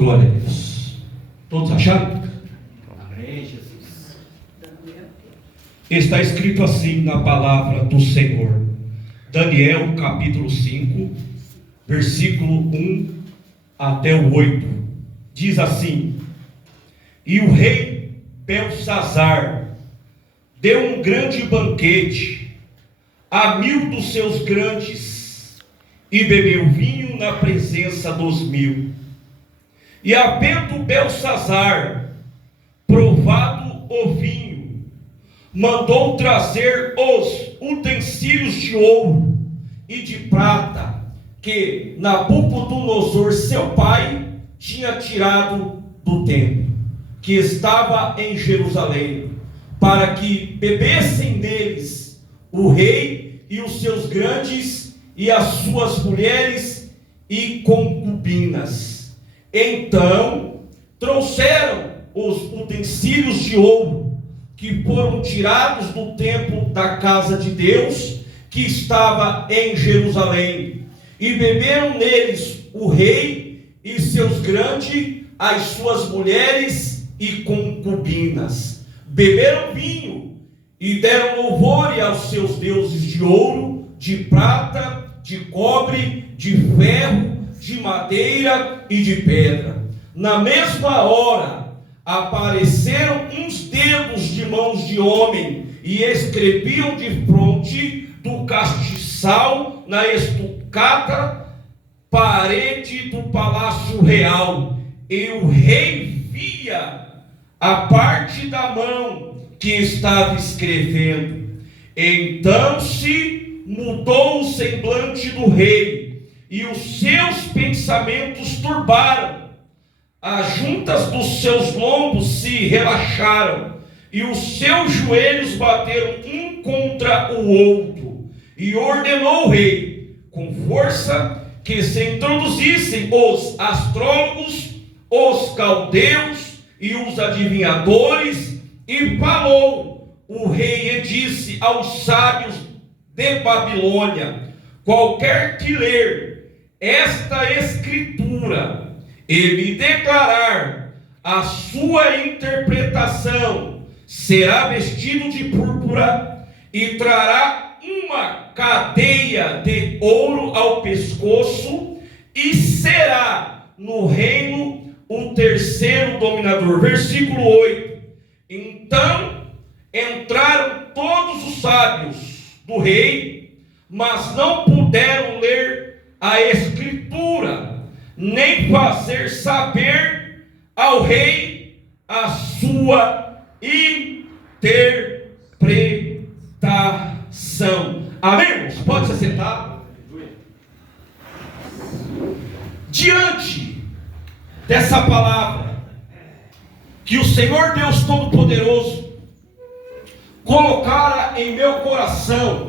Glória a Deus. Todos acharam? Amém, Jesus. Está escrito assim na palavra do Senhor. Daniel capítulo 5, versículo 1 até o 8. Diz assim: E o rei Belsazar deu um grande banquete a 1000 dos seus grandes, e bebeu vinho na presença dos 1000. E havendo Belsazar provado o vinho, mandou trazer os utensílios de ouro e de prata que Nabucodonosor, seu pai, tinha tirado do templo, que estava em Jerusalém, para que bebessem deles o rei e os seus grandes e as suas mulheres e concubinas. Então trouxeram os utensílios de ouro que foram tirados do templo da casa de Deus, que estava em Jerusalém, e beberam neles o rei e seus grandes, as suas mulheres e concubinas. Beberam vinho e deram louvor aos seus deuses de ouro, de prata, de cobre, de ferro, de madeira e de pedra. Na mesma hora apareceram uns dedos de mãos de homem e escreviam de fronte do castiçal na estucada parede do palácio real. E o rei via a parte da mão que estava escrevendo. Então se mudou o semblante do rei, e os seus pensamentos turbaram. As juntas dos seus lombos se relaxaram, e os seus joelhos bateram um contra o outro. E ordenou o rei, com força, que se introduzissem os astrólogos, os caldeus e os adivinhadores. E falou o rei e disse aos sábios de Babilônia: qualquer que ler esta escritura e me declarar a sua interpretação, será vestido de púrpura e trará uma cadeia de ouro ao pescoço, e será no reino o terceiro dominador. Versículo 8. Então entraram todos os sábios do rei, mas não puderam ler a escritura, nem fazer saber ao rei a sua interpretação. Amém? Pode se sentar. Diante dessa palavra que o Senhor Deus Todo-Poderoso colocara em meu coração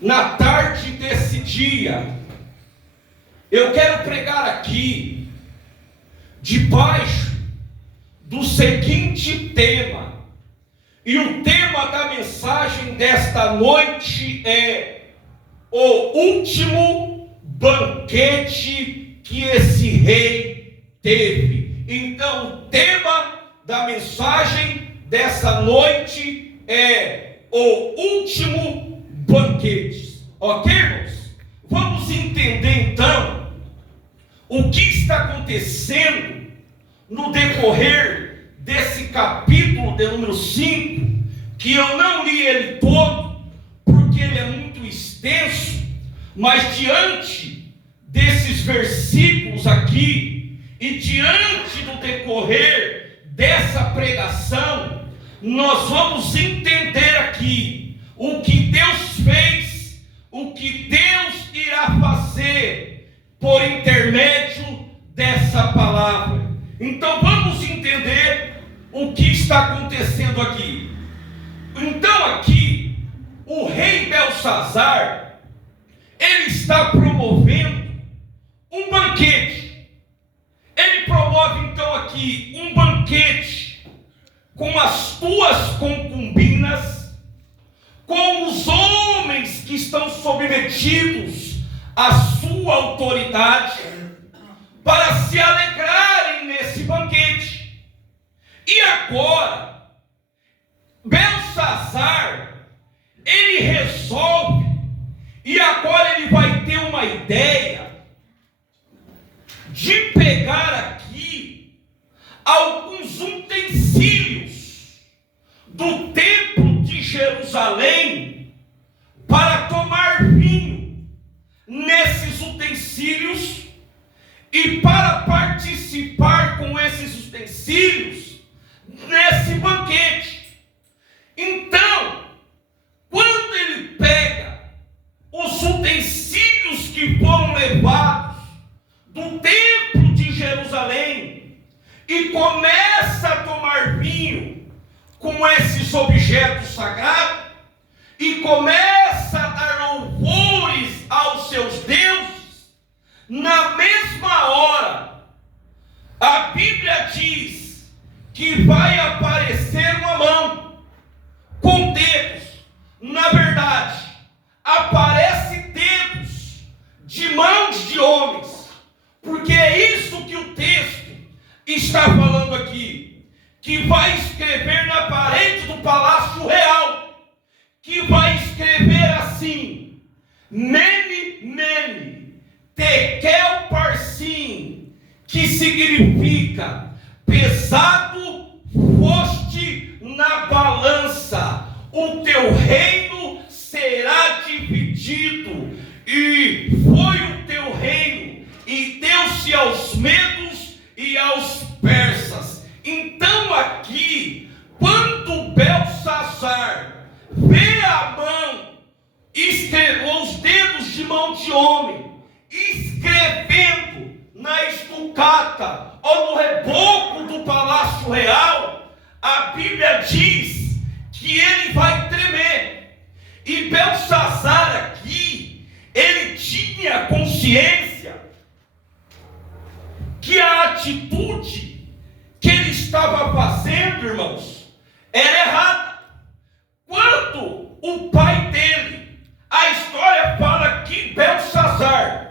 na tarde desse dia, eu quero pregar aqui debaixo do seguinte tema. E o tema da mensagem desta noite é o último banquete que esse rei teve. Então o tema da mensagem dessa noite é o último banquete. Ok, irmãos? Vamos entender então o que está acontecendo no decorrer desse capítulo de número 5, que eu não li ele todo, porque ele é muito extenso, mas diante desses versículos aqui, e diante do decorrer dessa pregação, nós vamos entender aqui o que Deus fez, o que Deus irá fazer por intermédio dessa palavra. Então vamos entender o que está acontecendo aqui. Então aqui, o rei Belsazar, ele está promovendo um banquete. Ele promove então aqui um banquete com as tuas concubinas, com os homens que estão submetidos à sua autoridade, para se alegrarem nesse banquete. E agora, Belsassar, ele resolve, e agora ele vai ter uma ideia de pegar aqui alguns utensílios do templo de Jerusalém para tomar vinho nesses utensílios e para participar com esses utensílios nesse banquete. Então, quando ele pega os utensílios que foram levados do templo de Jerusalém e começa a tomar vinho com esses objetos sagrados e começa a dar louvores aos seus deuses, na mesma hora, a Bíblia diz que vai aparecer uma mão com dedos. Na verdade, aparece dedos de mãos de homens, porque é isso que o texto está falando aqui, que vai escrever na parede do palácio real, que vai escrever assim: Mene, Mene, Tekel Parsim, que significa pesado foste na balança, o teu reino será dividido, e foi o teu reino, e deu-se aos medos e aos persas. Então aqui, quando Belsassar vê a mão, os dedos de mão de homem, escrevendo na estucata ou no reboco do palácio real, a Bíblia diz que ele vai tremer. E Belsassar aqui, ele tinha consciência que a atitude que ele estava fazendo, irmãos, era errada. Quando o pai dele, a história fala que Belsassar,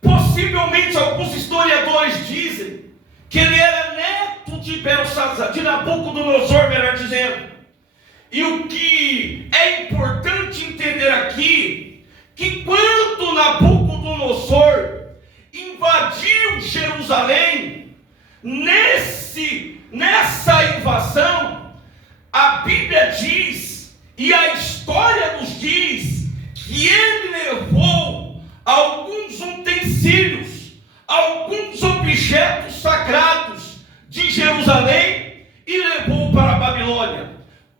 possivelmente alguns historiadores dizem que ele era neto de Belsassar, de Nabucodonosor, melhor dizendo. E o que é importante entender aqui, que quando Nabucodonosor invadiu Jerusalém, nessa invasão, a Bíblia diz, e a história nos diz, que ele levou alguns utensílios, alguns objetos sagrados de Jerusalém e levou para a Babilônia.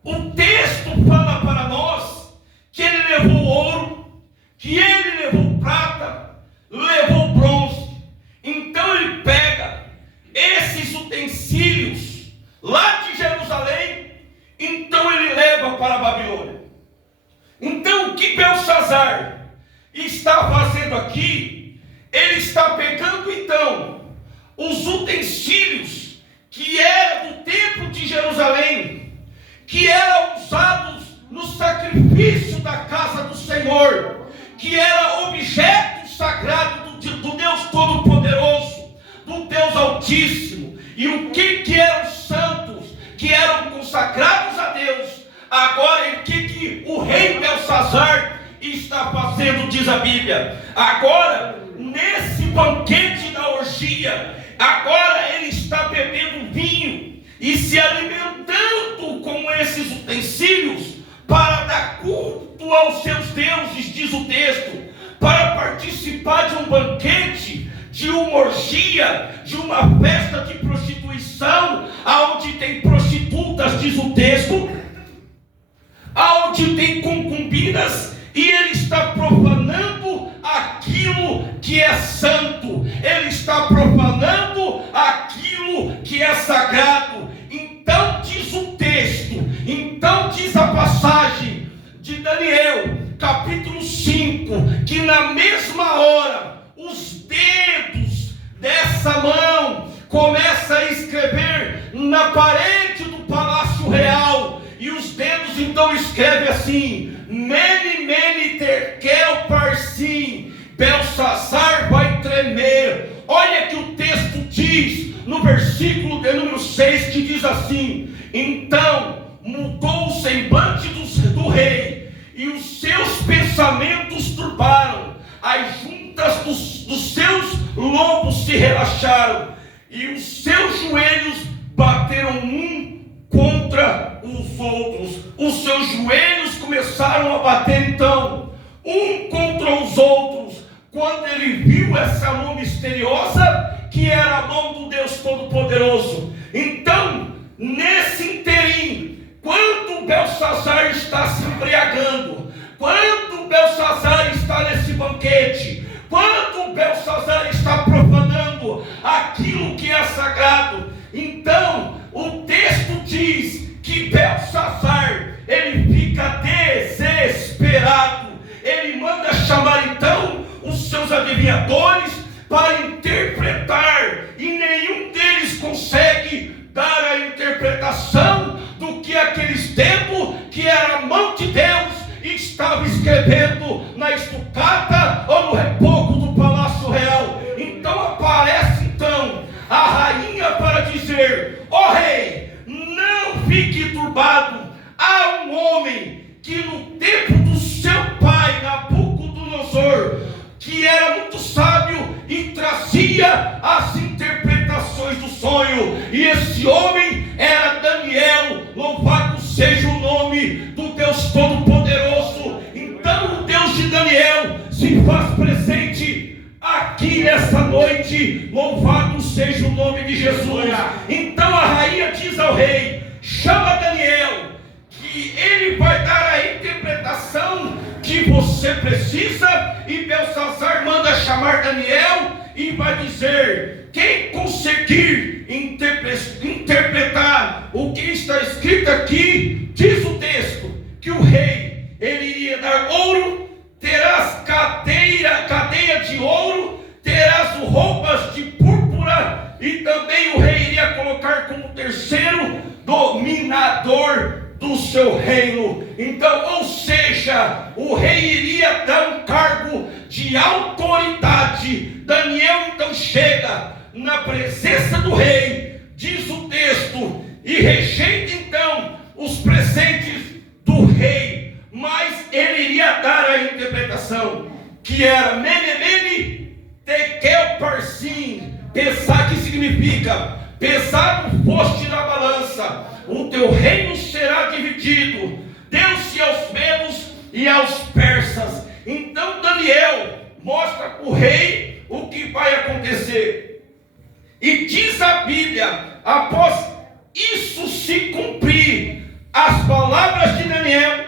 O texto fala para nós que ele levou ouro, que ele levou prata, levou bronze. Então ele pega esses utensílios lá de Jerusalém, então ele leva para a Babilônia. Então o que Belsassar está fazendo aqui? Ele está pegando então os utensílios que eram do templo de Jerusalém, que eram usados no sacrifício da casa do Senhor, que era objeto sagrado do Deus Todo-Poderoso, do Deus Altíssimo. E o que eram santos, que eram consagrados a Deus. Agora, o que o rei Belsassar está fazendo, diz a Bíblia? Agora, nesse banquete da orgia, agora ele está bebendo vinho e se alimentando com esses utensílios para dar culto aos seus deuses, diz o texto, para participar de um banquete, de uma orgia, de uma festa de prostituição, aonde tem prostitutas, diz o texto, aonde tem concubinas, e ele está profanando aquilo que é santo, ele está profanando aquilo que é sagrado. Então diz o texto, então diz a passagem de Daniel, capítulo 5, que na mesma hora, os dedos dessa mão começam a escrever na parede do palácio real, e os dedos então escrevem assim: Mene, Mene, Tekel Parsim. Belsassar vai tremer. Olha que o texto diz no versículo de número 6, que diz assim: então mudou o semblante do rei, e os seus pensamentos turbaram, as juntas dos seus lombos se relaxaram, e os seus joelhos bateram um contra os outros. Os seus joelhos começaram a bater então, um contra os outros, quando ele viu essa mão misteriosa, que era a mão do Deus Todo-Poderoso. Então, nesse interim, quando Belsazar está se embriagando, quando Belsazar está nesse banquete, quando Belsazar está profanando aquilo que é sagrado, então o texto diz que Belsazar, ele fica desesperado. Ele manda chamar então os seus adivinhadores para interpretar, e nenhum deles consegue dar a interpretação do que aqueles dedos, que era a mão de Deus, estava escrevendo na estucata ou no reboco do palácio real. Então aparece então a rainha para dizer: ó rei, não fique turbado. Há um homem que no tempo do seu pai Nabucodonosor, que era muito sábio e trazia as interpretações do sonho, e esse homem era Daniel. Louvado seja o nome do Deus Todo-Poderoso. Então o Deus de Daniel se faz presente aqui nessa noite. Louvado seja o nome de Jesus. Então a rainha diz ao rei: chama Daniel, que ele vai dar a interpretação que você precisa. E Belsazar manda chamar Daniel e vai dizer: quem conseguir interpretar o que está escrito aqui, diz o texto, que o rei, ele iria dar ouro, terás cadeia de ouro, terás roupas de púrpura, e também o rei iria colocar como terceiro dominador do seu reino. Então, ou seja, o rei iria dar um cargo de autoridade. Daniel então chega na presença do rei, diz o texto, e rejeita então os presentes do rei, mas ele iria dar a interpretação, que era Mene, Mene, Tekel, Parsim, pesar, que significa: pesado foste na balança, o teu reino será dividido, deu-se aos medos e aos persas. Então Daniel mostra para o rei o que vai acontecer, e diz a Bíblia, após isso se cumprir, as palavras de Daniel,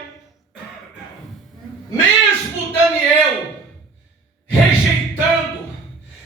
mesmo Daniel rejeitando,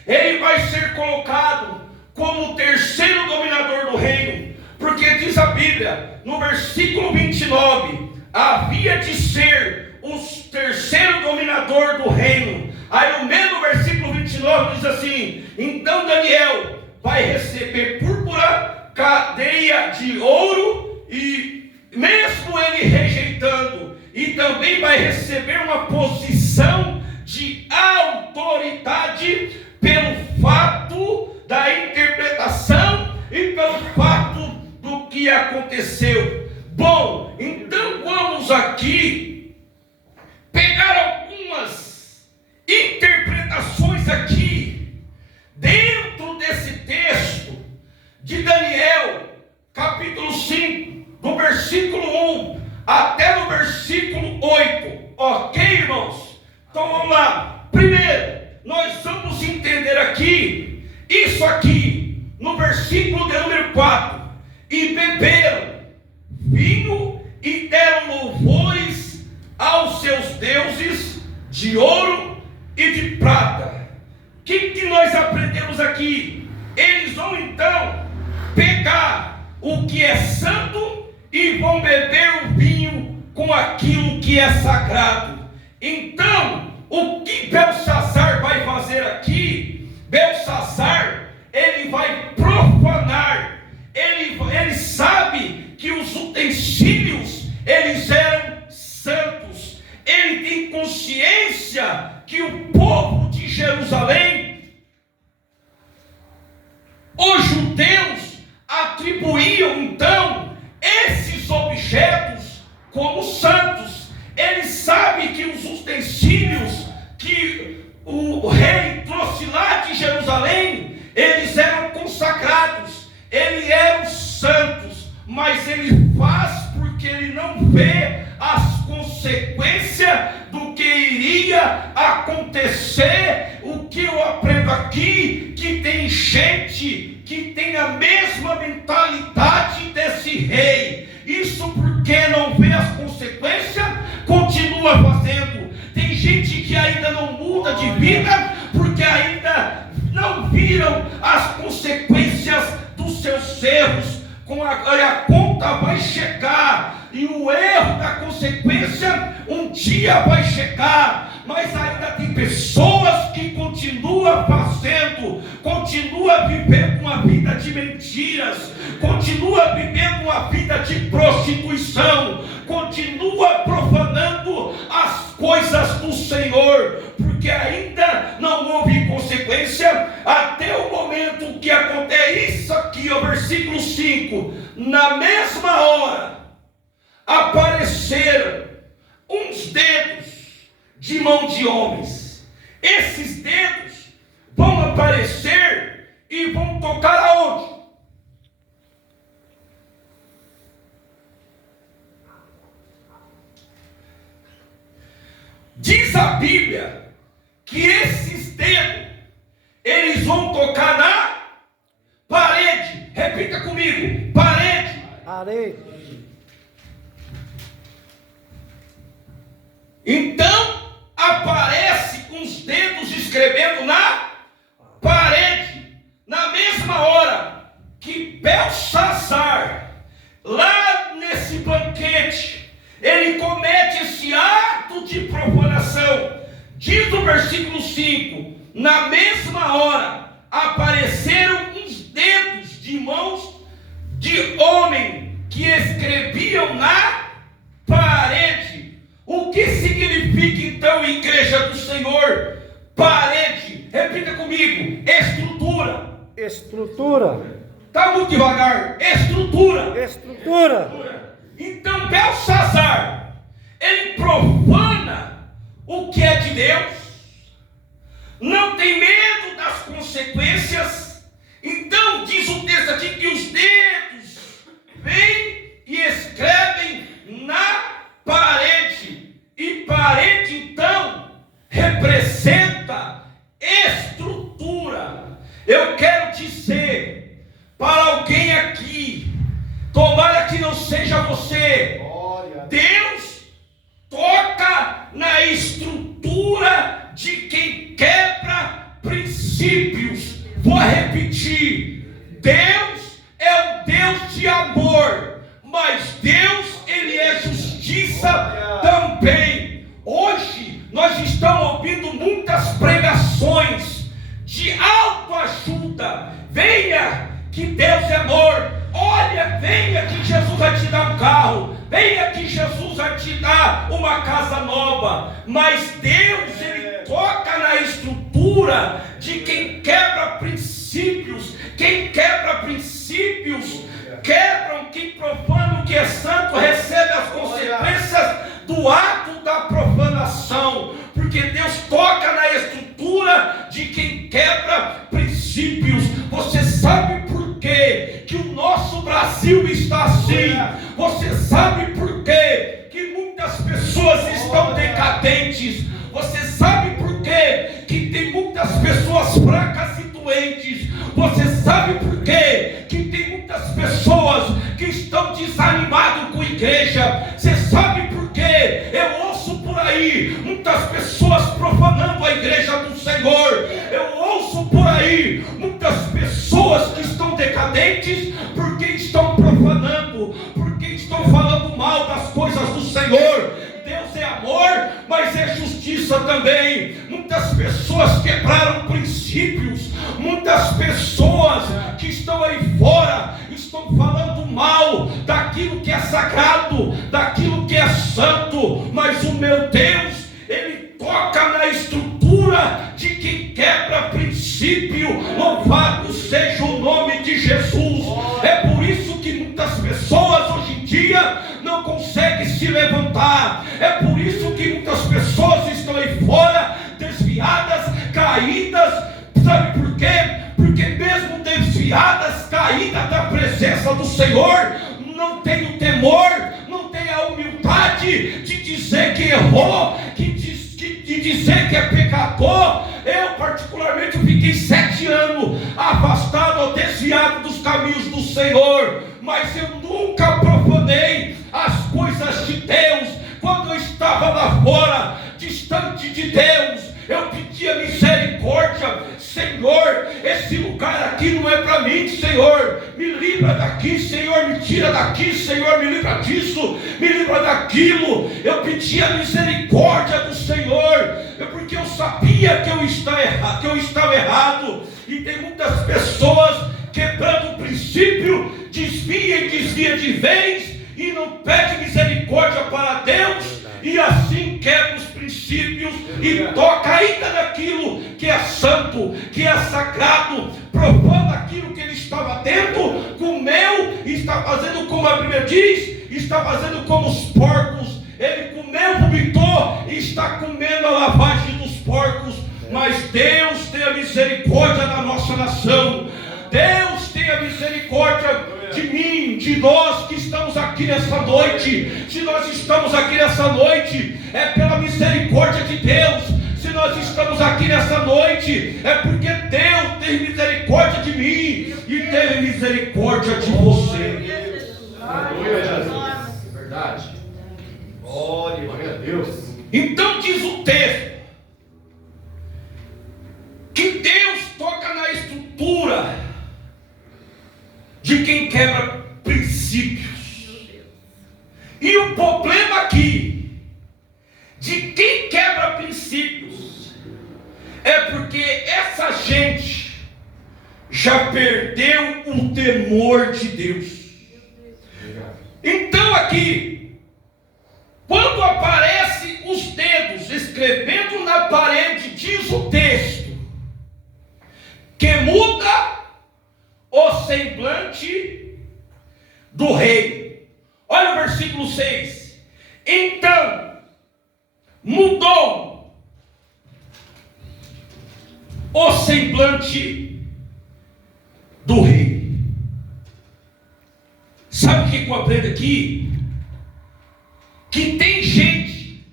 ele vai ser colocado como o terceiro dominador do reino, porque diz a Bíblia, no versículo 29, havia de ser o terceiro dominador do reino. Aí no mesmo versículo 29 diz assim: então Daniel vai receber púrpura, cadeia de ouro, e mesmo ele rejeitando, e também vai receber uma posição de autoridade pelo fato da interpretação e pelo fato do que aconteceu. Bom, então vamos aqui pegar algumas interpretações aqui dentro desse texto de Daniel, capítulo 5, do versículo 1 até no versículo 8. Ok, irmãos? Então vamos lá. Primeiro, nós vamos entender aqui, isso aqui, no versículo de número 4. E beberam vinho e deram louvores aos seus deuses de ouro e de prata. O que nós aprendemos aqui? Eles vão então pegar o que é santo e vão beber o vinho com aquilo que é sagrado. Então, o que Belsazar vai fazer aqui? Belsazar, ele vai profanar. Ele sabe que os utensílios, eles eram santos. Ele tem consciência que o povo de Jerusalém, o gente que tem a mesma mentalidade desse rei. Isso porque não vê as consequências, continua fazendo. Tem gente que ainda não muda de vida, porque ainda não viram as consequências dos seus erros. A conta vai chegar, e o erro da consequência um dia vai chegar, mas ainda tem pessoas que continuam fazendo, continuam vivendo uma vida de mentiras, continuam vivendo uma vida de prostituição, continuam profanando as coisas do Senhor, porque ainda não houve consequência, até o momento que acontece isso aqui, o versículo 5, na mesma hora, apareceram uns dedos de mão de homens. Esses dedos vão aparecer e vão tocar aonde? Diz a Bíblia que esses dedos, eles vão tocar na parede. Repita comigo: parede. Parede. Então aparece uns dedos escrevendo na parede. Na mesma hora que Belsazar, lá nesse banquete, ele comete esse ato de profanação. Diz o versículo 5: na mesma hora apareceram uns dedos de mãos de homem que escreviam na parede. O que significa então, igreja do Senhor? Parede. Repita comigo: estrutura. Estrutura. Está muito devagar. Estrutura. Estrutura. Então Belsazar, ele profana o que é de Deus, não tem medo das consequências. Então diz o texto aqui que os dedos vêm e escrevem na parede. E parede então representa estrutura. Eu quero dizer para alguém aqui, tomara que não seja você, Deus toca na estrutura de quem quebra princípios. Vou repetir: Deus é um Deus de amor, mas Deus, ele é justiça também. Hoje nós estamos ouvindo muitas pregações de autoajuda. Venha que Deus é amor. Olha, venha que Jesus vai te dar um carro. Venha que Jesus vai te dar uma casa nova. Mas Deus, ele toca na estrutura de quem quebra princípios. Quem quebra princípios, quebram, quem profana o que é santo, recebe as consequências do ato da profanação. Porque Deus toca na estrutura de quem quebra princípios. Você sabe por quê que o nosso Brasil está assim? Você sabe por quê que muitas pessoas estão decadentes? Você sabe por quê que tem muitas pessoas fracas e doentes? Você sabe por quê que tem muitas pessoas que estão desanimadas com a igreja? Você sabe por quê? Eu ouço por aí muitas pessoas profanando a igreja do Senhor. Eu ouço por aí muitas pessoas que estão decadentes porque estão profanando, porque estão falando mal das coisas do Senhor. Deus é amor, mas é justiça também. Muitas pessoas quebraram princípios. Muitas pessoas que estão aí fora estão falando mal daquilo que é sagrado, daquilo que é santo. Mas o meu Deus, ele toca na estrutura de quem quebra princípio. Louvado seja o nome de Jesus. É por isso que muitas pessoas hoje em dia não conseguem se levantar. É por isso que muitas pessoas estão aí fora desviadas, caídas. Sabe por quê? Porque mesmo desviadas, caídas da presença do Senhor, não tem o temor, não tem a humildade de dizer que errou, de dizer que é pecador. Eu particularmente fiquei 7 anos afastado desviado dos caminhos do Senhor, mas eu nunca profanei as coisas de Deus. Quando eu estava lá fora, distante de Deus, eu pedia misericórdia. Senhor, esse lugar aqui não é para mim, Senhor, me livra daqui, Senhor, me tira daqui, Senhor, me livra disso, me livra daquilo. Eu pedia misericórdia do Senhor, porque eu sabia que eu estava errado. E tem muitas pessoas quebrando o princípio, desvia de vez e não pede misericórdia para Deus, e assim quebra os princípios e toca ainda naquilo que é santo, que é sagrado, profana aquilo que ele estava tendo, comeu e está fazendo como a Bíblia diz, está fazendo como os porcos. Ele comeu, vomitou e está comendo a lavagem dos porcos. Mas Deus tenha misericórdia da nossa nação. Deus tenha misericórdia de mim, de nós que estamos aqui nessa noite. Se nós estamos aqui nessa noite, é pela misericórdia de Deus. Se nós estamos aqui nessa noite, é porque Deus tem misericórdia de mim e teve misericórdia de você. Aleluia, Jesus. Verdade. Glória a Deus. Então diz o texto que Deus toca na estrutura de quem quebra princípios. E o problema aqui de quem quebra princípios é porque essa gente já perdeu o temor de Deus. Então aqui, quando aparece os dedos escrevendo na parede, diz o texto que muda o semblante do rei. Olha o versículo 6. Então mudou o semblante do rei. Sabe o que eu aprendo aqui? Que tem gente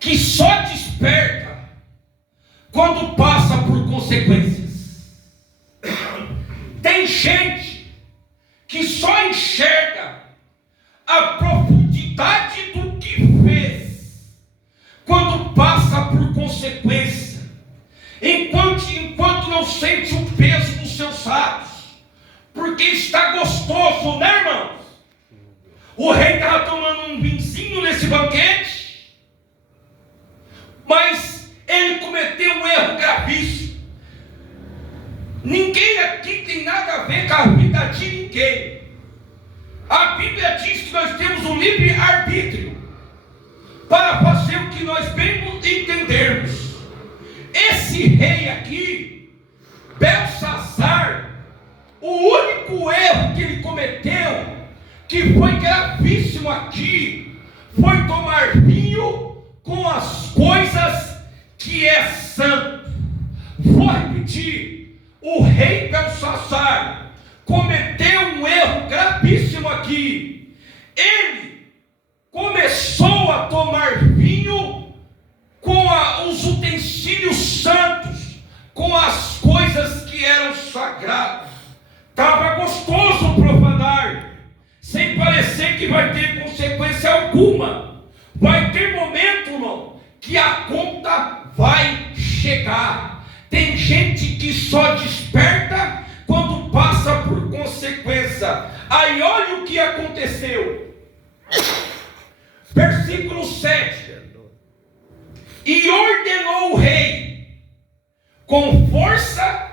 que só desperta quando passa por consequências. Tem gente que só enxerga a profundidade do que fez quando passa por consequência, enquanto não sente o peso dos seus atos, porque está gostoso, né, irmãos? O rei estava tomando um vinzinho nesse banquete, mas ele cometeu um erro gravíssimo. Ninguém aqui tem nada a ver com a vida de ninguém. A Bíblia diz que nós temos um livre-arbítrio para fazer o que nós bem entendermos. Esse rei aqui, Belsassar, o único erro que ele cometeu, que foi gravíssimo aqui, foi tomar vinho com as coisas que é santo. Vou repetir. O rei Belsassar cometeu um erro gravíssimo aqui. Ele começou a tomar vinho com os utensílios santos, com as coisas que eram sagradas. Estava gostoso profanar, sem parecer que vai ter consequência alguma. Vai ter momento, irmão, que a conta vai chegar. Tem gente que só desperta quando passa por consequência. Aí olha o que aconteceu. Versículo 7. E ordenou o rei, com força,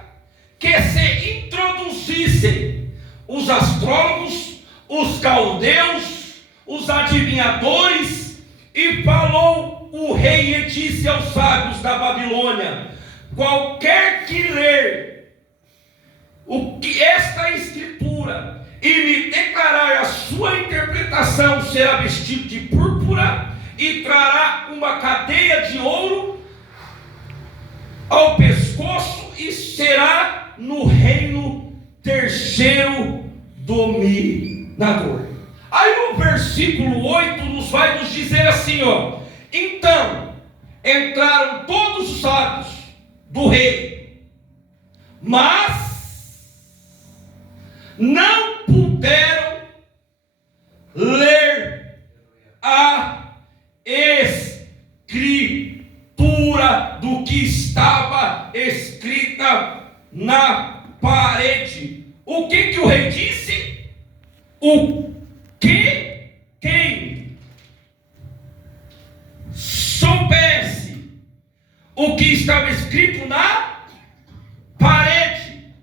que se introduzissem os astrólogos, os caldeus, os adivinhadores, e falou o rei e disse aos sábios da Babilônia: qualquer que ler o que esta escritura e me declarar a sua interpretação será vestido de púrpura e trará uma cadeia de ouro ao pescoço e será no reino terceiro dominador. Aí o versículo 8 nos vai nos dizer assim, ó: então entraram todos os sábios do rei, mas não puderam ler a escritura do que estava escrita na parede. O que o rei disse? O que quem soubesse o que estava escrito na parede,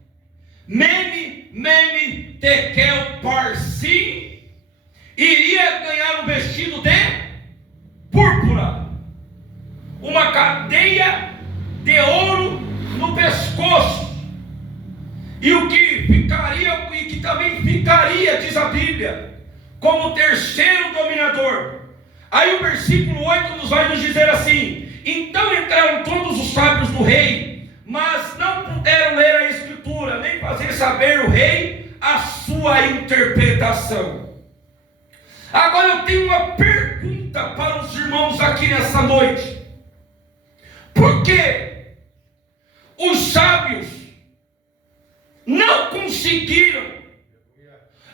Mene, Tekel, Parsim, iria ganhar um vestido de púrpura, uma cadeia de ouro no pescoço, e o que ficaria, e que também ficaria, diz a Bíblia, como terceiro dominador. Aí o versículo 8 vai nos dizer assim: então entraram todos os sábios do rei, mas não puderam ler a escritura, nem fazer saber o rei a sua interpretação. Agora eu tenho uma pergunta para os irmãos aqui nessa noite: por que os sábios não conseguiram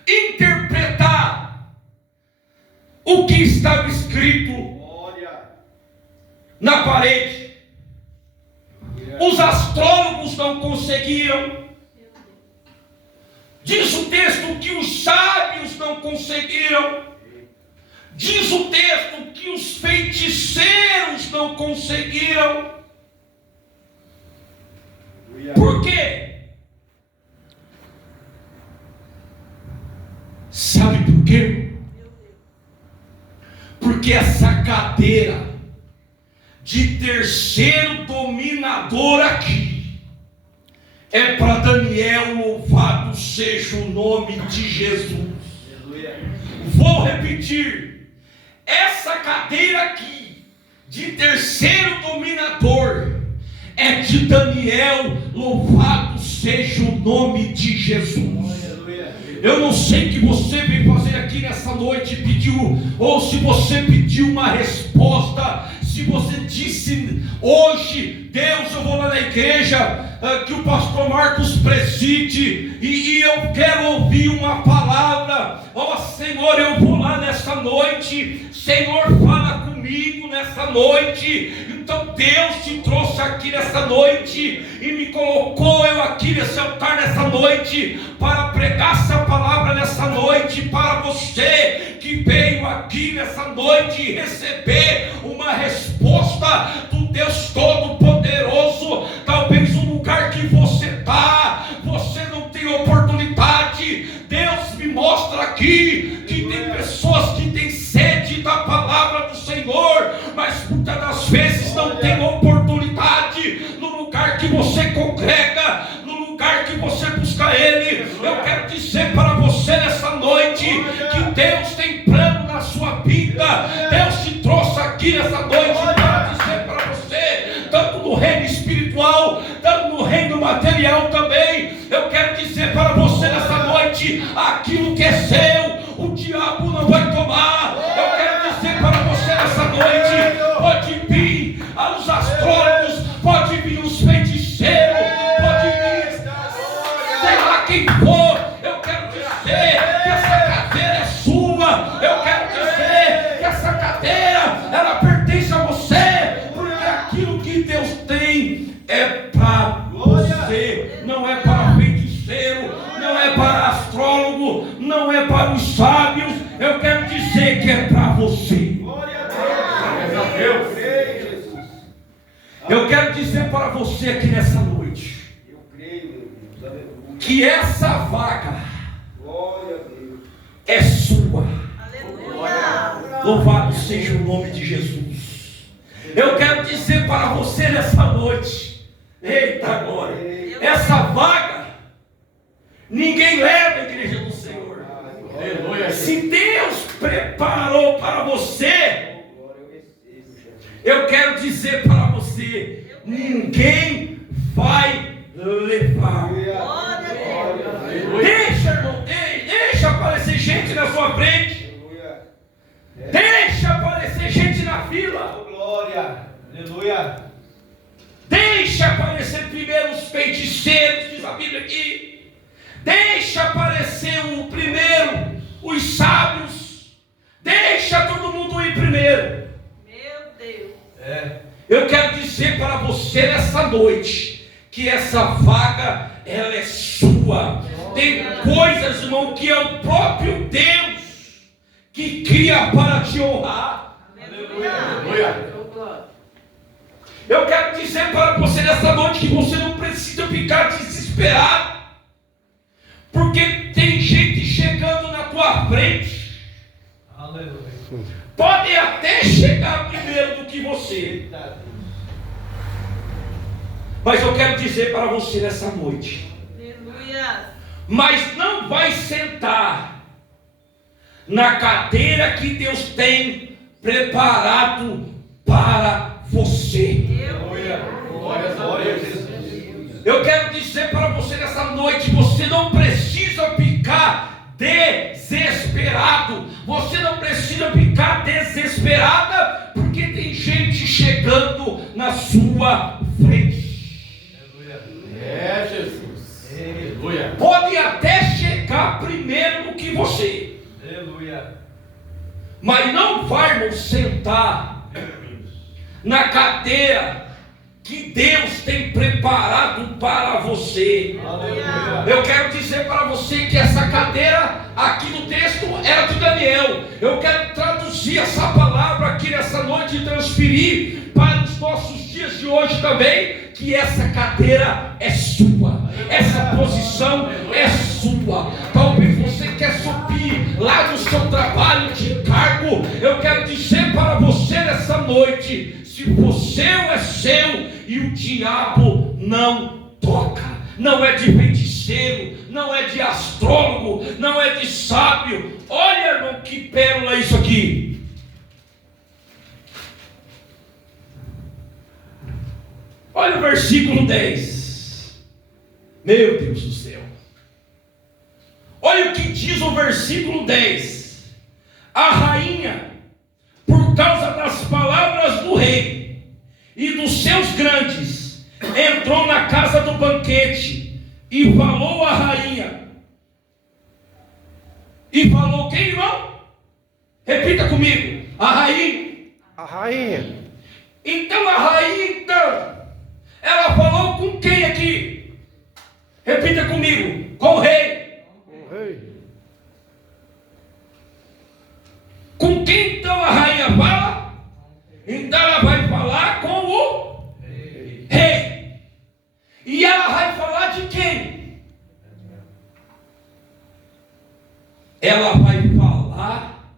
interpretar o que estava escrito na parede? Os astrólogos não conseguiram. Diz o texto que os sábios não conseguiram. Diz o texto que os feiticeiros não conseguiram. Por quê? Sabe por quê? Porque essa cadeira de terceiro dominador aqui é para Daniel. Louvado seja o nome de Jesus. Vou repetir: essa cadeira aqui de terceiro dominador é de Daniel. Louvado seja o nome de Jesus. Eu não sei o que você veio fazer aqui nessa noite, pediu, ou se você pediu uma resposta, se você disse hoje: Deus, eu vou lá na igreja que o pastor Marcos preside, e eu quero ouvir uma palavra. Ó Senhor, eu vou lá nessa noite, Senhor, fala comigo nessa noite. Então Deus te trouxe aqui nessa noite e me colocou eu aqui nesse altar nessa noite para pregar essa palavra nessa noite para você que veio aqui nessa noite receber uma resposta do Deus Todo-Poderoso. Talvez o lugar que você está, você não tem oportunidade. Deus me mostra aqui que tem pessoas que têm sede da palavra do Senhor, mas muitas das vezes não tem oportunidade no lugar que você congrega, no lugar que você busca Ele. Eu quero dizer para você nessa noite que Deus tem plano na sua vida. Deus te trouxe aqui nessa noite para dizer para você, tanto no reino espiritual, tanto no reino material também. Eu quero dizer para você nessa noite: aquilo que é seu, o diabo não vai tomar. Eu quero dizer para você nessa noite: pode vir os astrólogos, pode vir os feiticeiros, pode vir sei lá quem for. Eu quero dizer que essa cadeira é sua. Eu quero dizer que essa cadeira, ela pertence a você, porque aquilo que Deus tem é para você, não é para feiticeiro, não é para astrólogo, não é para os sábios. Eu quero dizer que é para você. Eu quero dizer para você aqui nessa noite que essa vaga é sua. Louvado seja o nome de Jesus. Eu quero dizer para você nessa noite: eita glória, essa vaga ninguém leva, a igreja do Senhor. Se Deus preparou para você, eu quero dizer para você: ninguém vai levar. Deixa, irmão, deixa aparecer gente na sua frente. Deixa aparecer gente na fila. Aleluia. Deixa aparecer primeiro os feiticeiros, diz a Bíblia aqui. Deixa aparecer noite que essa vaga, ela é sua. Tem coisas, irmão, que é o próprio Deus que cria para te honrar. Aleluia. Eu quero dizer para você nessa noite que você não precisa ficar desesperado, porque tem gente chegando na tua frente. Aleluia. Pode até chegar primeiro do que você. Mas eu quero dizer para você nessa noite, mas não vai sentar na cadeira que Deus tem preparado para você. Glória a Jesus. Eu quero dizer para você nessa noite, você não precisa ficar desesperado. Você não precisa ficar desesperada, porque tem gente chegando na sua frente. É Jesus. Aleluia. Pode até chegar primeiro do que você. Aleluia. Mas não vai, irmão, sentar na cadeira que Deus tem preparado para você. Aleluia. Eu quero dizer para você que essa cadeira aqui no texto era de Daniel. Eu quero traduzir essa palavra aqui nessa noite e transferir para os nossos dias de hoje também, que essa cadeira é sua, essa posição é sua. Talvez você quer subir lá no seu trabalho de cargo. Eu quero dizer para você nessa noite, se o céu é seu e o diabo não toca. Não é de feiticeiro, não é de astrólogo, não é de sábio. Olha, irmão, que pérola isso aqui. Olha o versículo 10. Meu Deus do céu. Olha o que diz o versículo 10. A rainha, por causa das palavras do rei e dos seus grandes, entrou na casa do banquete e falou à rainha. E falou quem, irmão? Repita comigo. A rainha. A rainha. Então a rainha, ela falou com quem aqui? Repita comigo. Com o rei. O rei. Com quem então a rainha fala? Então ela vai falar com o rei. E ela vai falar de quem? Ela vai falar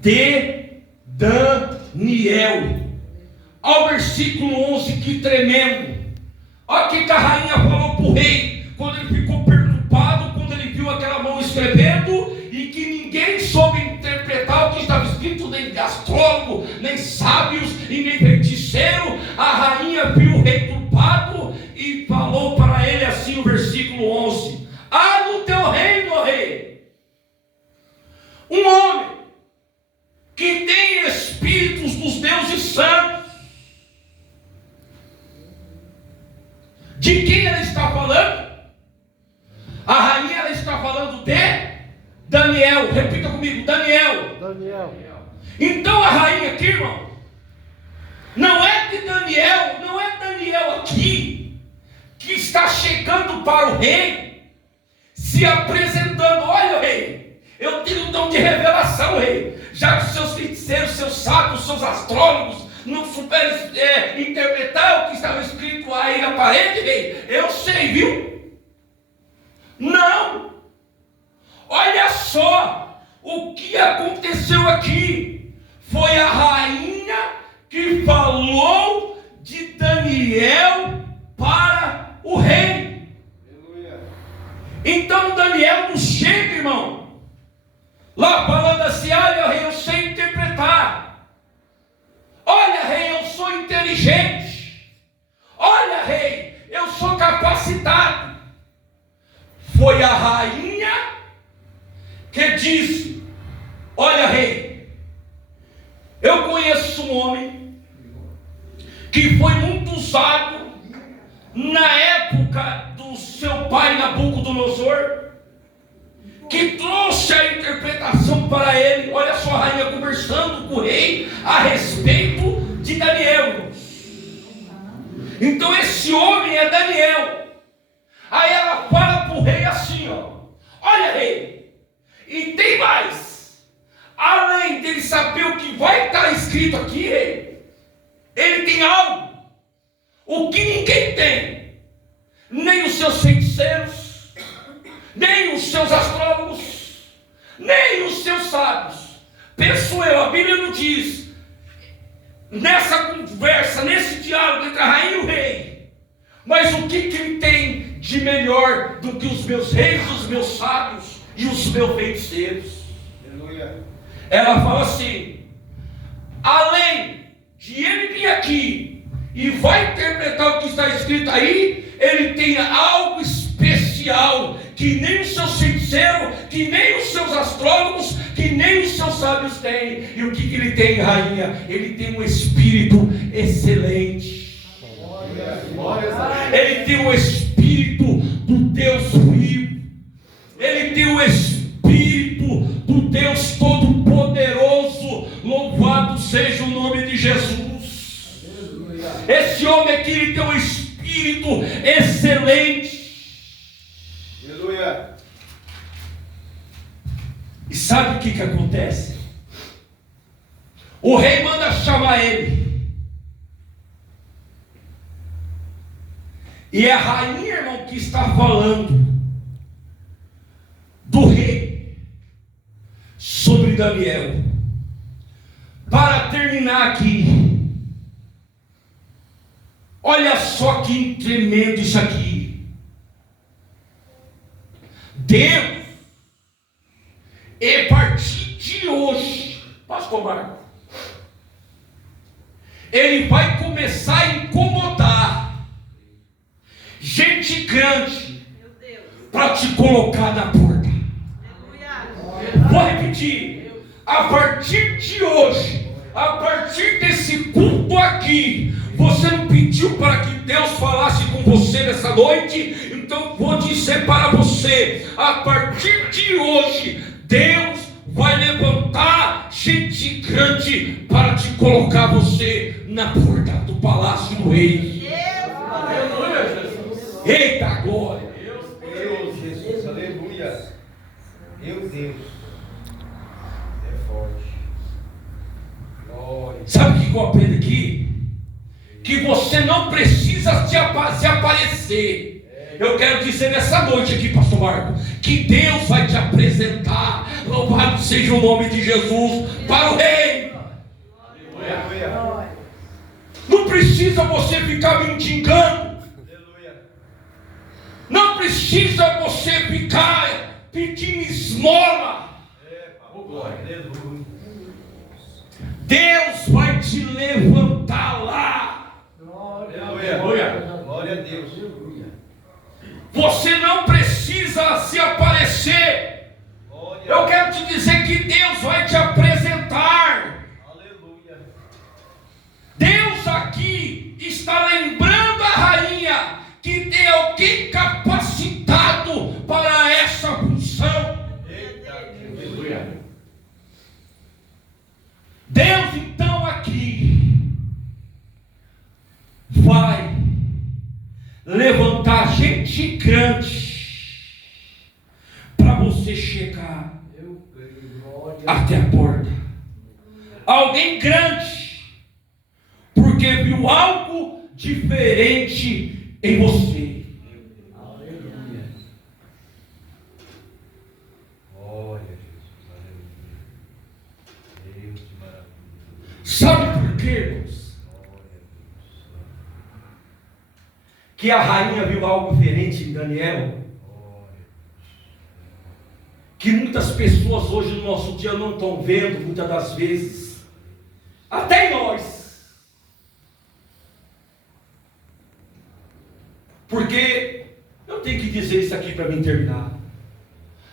de Daniel. Olha o versículo 11, que tremendo. Olha o que a rainha falou para o rei, quando ele ficou perturbado, quando ele viu aquela mão escrevendo, e que ninguém soube interpretar o que estava escrito, nem astrólogo, nem sábios, e nem feiticeiro. A rainha viu o rei turbado e falou para ele assim, o versículo 11: há no teu reino, ó rei, um homem que tem espíritos dos deuses santos. De quem ela está falando? A rainha, ela está falando de Daniel. Repita comigo, Daniel. Daniel. Então a rainha aqui, irmão, não é de Daniel, não é Daniel aqui que está chegando para o rei, se apresentando. Olha, rei, eu tenho um dom de revelação, rei. Já que os seus feiticeiros, seus sábios, seus astrólogos não souberam interpretar o que estava escrito aí na parede, rei, eu sei, viu? Não. Olha só o que aconteceu aqui. Foi a rainha que falou de Daniel para o rei. Então Daniel não chega, irmão, lá falando assim: olha, rei, eu sei interpretar. Olha, rei, eu sou inteligente. Olha, rei, eu sou capacitado. Foi a rainha que disse: olha, rei, eu conheço um homem que foi muito usado na época do seu pai Nabucodonosor, que trouxe a interpretação para ele. Olha só a rainha conversando com o rei a respeito de Daniel. Então esse homem é Daniel. Aí ela fala para o rei assim, ó: olha, rei, e tem mais. Além dele saber o que vai estar escrito aqui, rei, ele tem algo, o que ninguém tem, nem os seus feiticeiros, nem os seus astrólogos, nem os seus sábios. Penso eu, a Bíblia não diz, nessa conversa, nesse diálogo entre a rainha e o rei, mas o que ele tem de melhor do que os meus reis, os meus sábios e os meus feiticeiros? Aleluia. Ela fala assim: além de ele vir aqui e vai interpretar o que está escrito aí, ele tem algo especial que nem os seus feiticeiros, que nem os seus astrólogos, que nem os seus sábios têm. E o que ele tem, rainha? Ele tem um espírito excelente. Ele tem o espírito do Deus vivo. Ele tem o espírito do Deus Todo-Poderoso. Louvado seja o nome de Jesus. Esse homem aqui, ele tem um espírito excelente. Aleluia. E sabe o que acontece? O rei manda chamar ele. E é a rainha, irmão, que está falando do rei sobre Daniel. Para terminar aqui, olha só que tremendo isso aqui. Deus, a partir de hoje, pastor Marco, ele vai começar a incomodar gente grande para te colocar na porta. Vou repetir: a partir de hoje, a partir desse culto aqui, você não pediu para que Deus falasse com você nessa noite? Então vou dizer para você: a partir de hoje, Deus vai levantar gente grande para te colocar você na porta do palácio do rei. Aleluia, Jesus. Eita glória! Deus, Jesus, aleluia. Meu Deus. É forte. Glória. Sabe o que eu aprendo aqui? Que você não precisa se aparecer. Eu quero dizer nessa noite aqui, pastor Marco, que Deus vai te apresentar. Louvado seja o nome de Jesus para o rei. Aleluia. Não precisa você ficar mendigando. Aleluia. Não precisa você ficar pedindo esmola. Glória. Aleluia. Deus vai te levantar lá. Aleluia. Glória a Deus. Você não precisa se aparecer. Eu quero te dizer que Deus vai te apresentar. Aleluia. Deus aqui está lembrando a rainha que tem alguém capacitado para essa função. Eita, aleluia. Deus então aqui vai levantar gente grande para você chegar até a porta. Alguém grande, porque viu algo diferente em você. Aleluia. Glória a Jesus. Aleluia. Deus de maravilha. Sabe por quê, irmãos? Que a rainha viu algo diferente em Daniel, que muitas pessoas hoje no nosso dia não estão vendo, muitas das vezes, até nós, porque eu tenho que dizer isso aqui para mim terminar.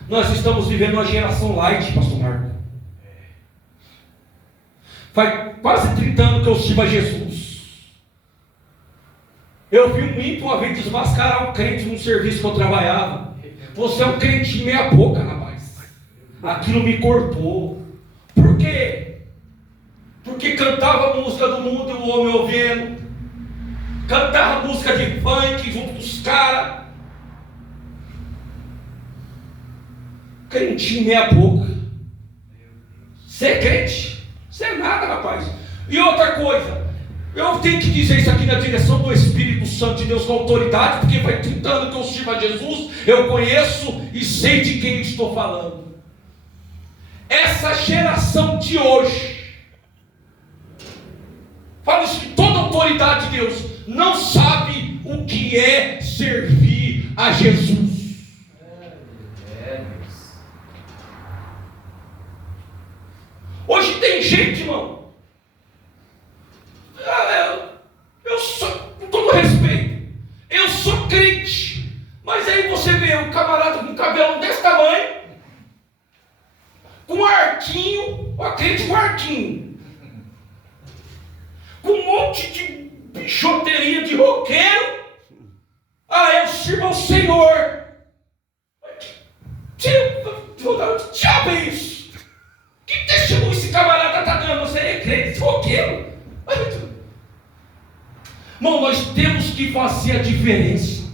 Nós estamos vivendo uma geração light, pastor Marco. Faz quase 30 anos que eu sirvo a Jesus. Eu vi um ímpio uma vez desmascarar um crente num serviço que eu trabalhava. Você é um crente meia boca, rapaz. Aquilo me cortou. Por quê? Porque cantava a música do mundo e o homem ouvindo. cantava música de funk junto com os caras. Crentinho meia boca. Você é crente? Você é nada, rapaz. E outra coisa, eu tenho que dizer isso aqui na direção do Espírito Santo de Deus com autoridade, porque vai 30 anos que eu sirvo a Jesus, eu conheço e sei de quem estou falando. Essa geração de hoje, falo isso com toda a autoridade de Deus, não sabe o que é servir a Jesus. Hoje tem gente, irmão, eu sou, com todo respeito, eu sou crente, mas aí você vê um camarada com cabelo desse tamanho, com um arquinho, ó, crente com arquinho, com um monte de bichoteria de roqueiro. Eu sirvo ao Senhor. Diabo é isso? Que testemunho esse camarada está dando? Você é crente, roqueiro? Irmão, nós temos que fazer a diferença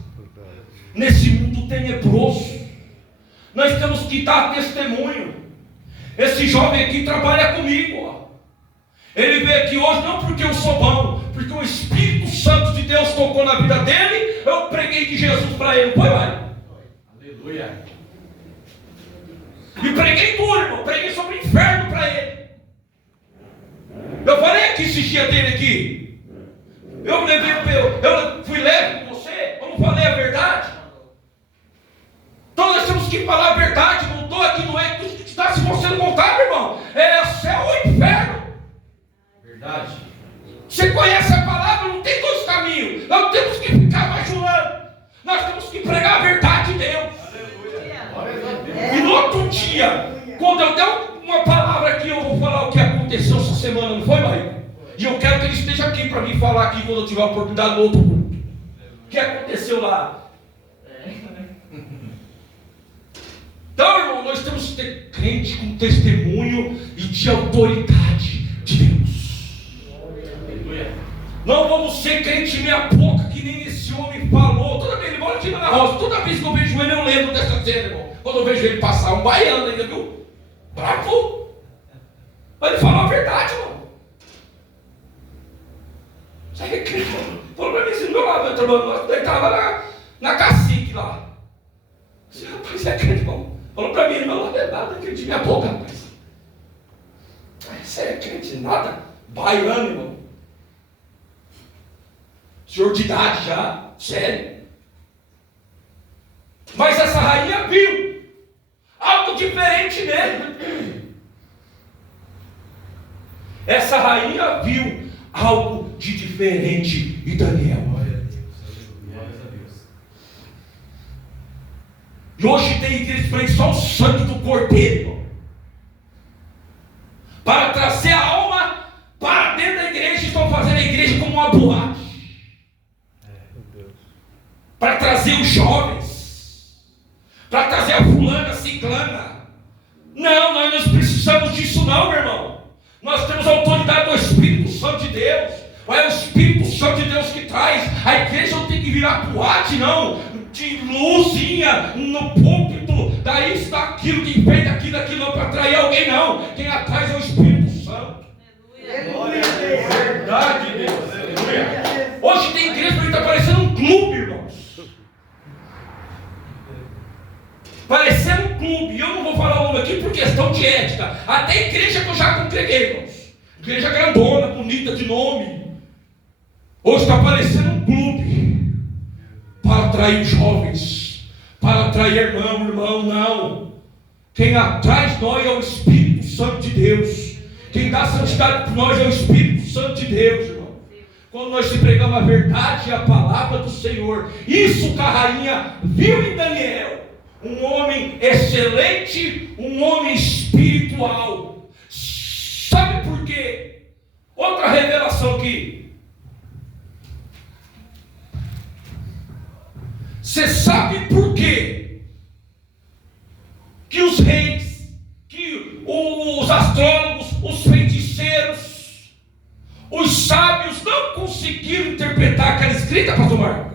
nesse mundo tenebroso. Nós temos que dar testemunho. Esse jovem aqui trabalha comigo, ó. Ele veio aqui hoje não porque eu sou bom, porque o Espírito Santo de Deus tocou na vida dele. Eu preguei de Jesus para ele. Foi, vai. Aleluia. E preguei duro, irmão. Preguei sobre o inferno para ele. Eu falei aqui esses dias dele aqui. Eu fui leve com você. Eu não falei a verdade. Então nós temos que falar a verdade. Não estou aqui, não é tudo que está. Se você não contar, meu irmão, é céu ou inferno. Verdade. Você conhece a palavra, não tem dois caminhos. Nós temos que ficar bajulando. Nós temos que pregar a verdade de Deus. E no outro dia, quando eu der uma palavra aqui, eu vou falar o que aconteceu essa semana, não foi, Maria? E eu quero que ele esteja aqui para mim falar aqui quando eu tiver a oportunidade no outro grupo. O que aconteceu lá? Então, irmão, nós temos que ter crente com testemunho e de autoridade de Deus. Não vamos ser crente meia boca, que nem esse homem falou. Toda vez ele mora aqui na roça, toda vez que eu vejo ele, eu lembro dessa cena, irmão. Quando eu vejo ele passar, um baiano ainda, viu? Bravo. Mas ele falou a verdade, irmão. Sabe que ele falou para mim assim, do meu lado, ele estava na cacique lá. Esse rapaz é crente, irmão. Falou para mim, irmão, não é nada, crente minha boca, rapaz. Você é crente nada? Baiano, irmão. Senhor de idade já, sério. Mas essa rainha viu algo diferente nele. Essa rainha viu algo de diferente em Daniel. Glória a Deus. Glória a Deus. E hoje tem igreja para só o sangue do Cordeiro, irmão, para trazer a alma para dentro da igreja. Estão fazendo a igreja como uma boate, para trazer os jovens, para trazer a fulana, a ciclana. Não, nós não precisamos disso não, meu irmão. Nós temos a autoridade do Espírito Santo de Deus. É o Espírito Santo de Deus que traz. A igreja não tem que virar boate, não, de luzinha no púlpito, daí está aquilo, que vem daquilo não para atrair alguém, não. Quem atrás é o Espírito Santo. Glória a Deus. Verdade, Deus. Aleluia. Hoje tem igreja que está parecendo um clube, irmãos. Parecendo um clube. E eu não vou falar o nome aqui por questão de ética. Até igreja que eu já congreguei, irmãos. Igreja grandona, bonita de nome. Hoje está parecendo um clube. Para atrair jovens. Para atrair irmão, não. Quem atrai nós é o Espírito Santo de Deus. Quem dá santidade para nós é o Espírito Santo de Deus, irmão. Quando nós se pregamos a verdade e a palavra do Senhor. Isso que a rainha viu em Daniel. Um homem excelente, um homem espiritual. Sabe por quê? Outra revelação aqui. Você sabe por quê? Que os reis, que os astrólogos, os feiticeiros, os sábios não conseguiram interpretar aquela escrita, pastor Marco.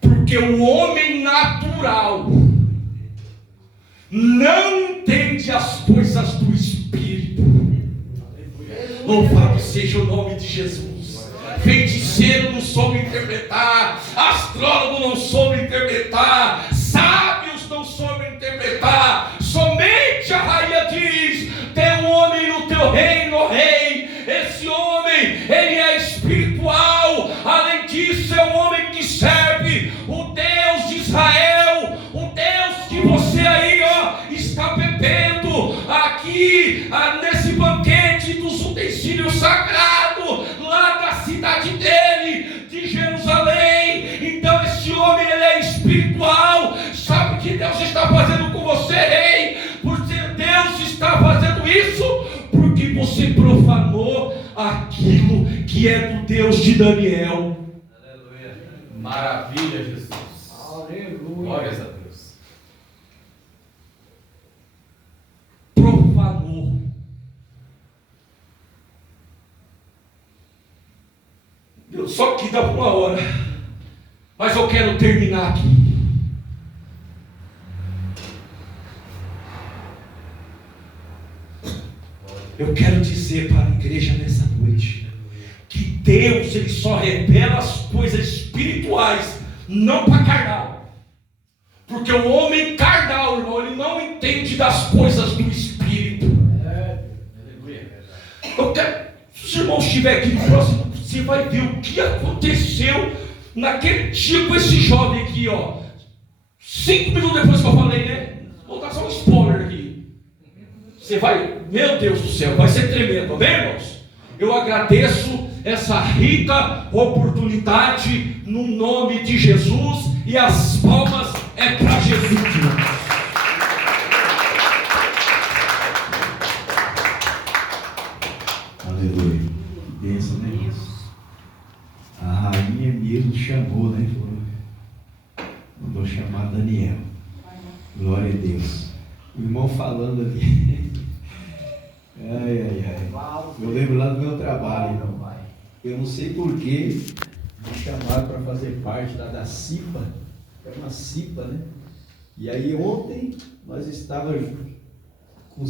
Porque o homem natural não entende as coisas do Espírito. Louvado seja o nome de Jesus. Feiticeiro não soube interpretar, astrólogo não soube interpretar, sábios não soube interpretar. Somente a rainha diz: tem um homem no teu reino, ó rei. Esse homem, ele é espiritual. Além disso, é um homem que serve o Deus de Israel, o Deus que você aí, está bebendo aqui nesse banquete dos utensílios sagrados lá da cidade dele, de Jerusalém. Então esse homem, ele é espiritual. Sabe o que Deus está fazendo com você, rei? Porque Deus está fazendo isso porque você profanou aquilo que é do Deus de Daniel. Aleluia. Maravilha, Jesus. Aleluia. Glórias a Deus. Profanou. Deus, só que dá uma hora, mas eu quero terminar aqui. Eu quero dizer para a igreja nessa noite que Deus, ele só revela as coisas espirituais, não para carnal. Porque o homem carnal, irmão, ele não entende das coisas do Espírito. Eu quero, se os irmãos estiverem aqui no próximo, você vai ver o que aconteceu naquele dia com esse jovem aqui, 5 minutos depois que eu falei, né? Vou dar só um spoiler aqui. Você vai, meu Deus do céu, vai ser tremendo, amém, irmãos? Eu agradeço essa rica oportunidade no nome de Jesus, e as palmas é para Jesus, irmãos. Aleluia. Que bênção, né, Jesus? A rainha mesmo chamou, né? Mandou chamar Daniel. Glória a Deus. O irmão falando ali. Ai. Eu lembro lá do meu trabalho, irmão. Eu não sei porquê me chamaram para fazer parte da CIPA. É uma CIPA, né? E aí ontem nós estávamos com